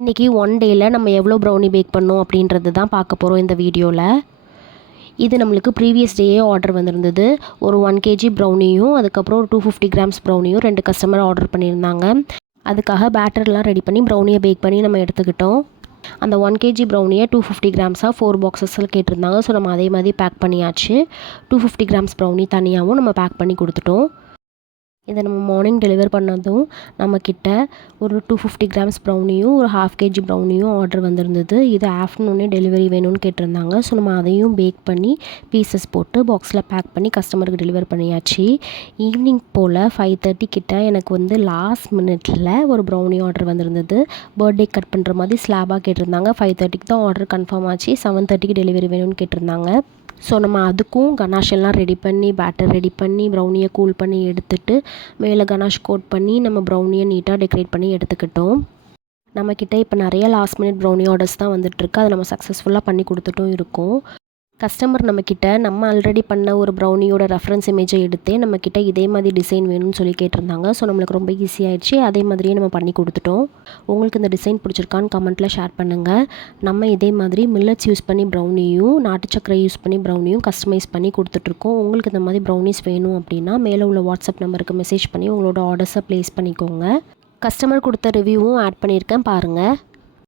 இன்றைக்கி ஒன் டேயில் நம்ம எவ்வளோ ப்ரௌனி பேக் பண்ணோம் அப்படின்றது தான் பார்க்க போகிறோம் இந்த வீடியோவில். இது நம்மளுக்கு ப்ரீவியஸ் டேயே ஆர்டர் வந்திருந்தது. ஒரு 1 கேஜி ப்ரௌனியும் அதுக்கப்புறம் ஒரு 250 கிராம்ஸ் ப்ரௌனியும் 2 கஸ்டமர் ஆர்டர் பண்ணியிருந்தாங்க. அதுக்காக பேட்டர்லாம் ரெடி பண்ணி ப்ரௌனியை பேக் பண்ணி நம்ம எடுத்துக்கிட்டோம். அந்த 1 கேஜி ப்ரௌனியை 250 கிராம்ஸாக 4 பாக்ஸஸில் கேட்டிருந்தாங்க. ஸோ நம்ம அதே மாதிரி பேக் பண்ணியாச்சு. 250 கிராம்ஸ் ப்ரௌனி தனியாகவும் நம்ம பேக் பண்ணி கொடுத்துட்டோம். இதை நம்ம மார்னிங் டெலிவர் பண்ணதும் நம்மக்கிட்ட ஒரு 250 கிராம்ஸ் ப்ரௌனியும் ஒரு 1/2 கேஜி ப்ரௌனியும் ஆர்டர் வந்திருந்தது. இது ஆஃப்டர்நூனே டெலிவரி வேணும்னு கேட்டிருந்தாங்க. ஸோ நம்ம அதையும் பேக் பண்ணி பீசஸ் போட்டு பாக்ஸில் பேக் பண்ணி கஸ்டமருக்கு டெலிவர் பண்ணியாச்சு. ஈவினிங் போல் 5:30 கிட்ட எனக்கு லாஸ்ட் மினிட்ல ஒரு ப்ரௌனி ஆர்டர் வந்திருந்தது. பர்த்டே கட் பண்ணுற மாதிரி ஸ்லாபாக கேட்டிருந்தாங்க. 5:30க்கு தான் ஆர்டர் கன்ஃபார்ம் ஆச்சு. 7:30க்கு டெலிவரி வேணும்னு கேட்டிருந்தாங்க. ஸோ நம்ம அதுக்கும் கனாஷ் எல்லாம் ரெடி பண்ணி பேட்டர் ரெடி பண்ணி ப்ரௌனியை கூல் பண்ணி எடுத்துகிட்டு மேலே கனாஷ் கோட் பண்ணி நம்ம ப்ரௌனியை நீட்டாக டெக்கரேட் பண்ணி எடுத்துக்கிட்டோம். நம்மக்கிட்ட இப்போ நிறைய லாஸ்ட் மினிட் ப்ரௌனி ஆர்டர்ஸ் தான் வந்துட்டுருக்கு. அதை நம்ம சக்ஸஸ்ஃபுல்லாக பண்ணி கொடுத்துட்டும் இருக்கோம். கஸ்டமர் நம்மக்கிட்ட நம்ம ஆல்ரெடி பண்ண ஒரு ப்ரௌனியோட ரெஃபரன்ஸ் இமேஜை எடுத்தே நம்மக்கிட்ட இதே மாதிரி டிசைன் வேணும்னு சொல்லி கேட்டிருந்தாங்க. ஸோ நம்மளுக்கு ரொம்ப ஈஸியாகிடுச்சு. அதே மாதிரியே நம்ம பண்ணி கொடுத்துட்டோம். உங்களுக்கு இந்த டிசைன் பிடிச்சிருக்கான்னு கமெண்ட்டில் ஷேர் பண்ணுங்கள். நம்ம இதே மாதிரி மில்லட்ஸ் யூஸ் பண்ணி ப்ரௌனியும் நாட்டு சக்கரை யூஸ் பண்ணி ப்ரௌனியும் கஸ்டமைஸ் பண்ணி கொடுத்துட்ருக்கோம். உங்களுக்கு இந்த மாதிரி ப்ரௌனிஸ் வேணும் அப்படின்னா மேலே உள்ள வாட்ஸ்அப் நம்பருக்கு மெசேஜ் பண்ணி உங்களோட ஆர்டர்ஸை ப்ளேஸ் பண்ணிக்கோங்க. கஸ்டமர் கொடுத்த ரிவ்யூவும் ஆட் பண்ணியிருக்கேன் பாருங்கள்.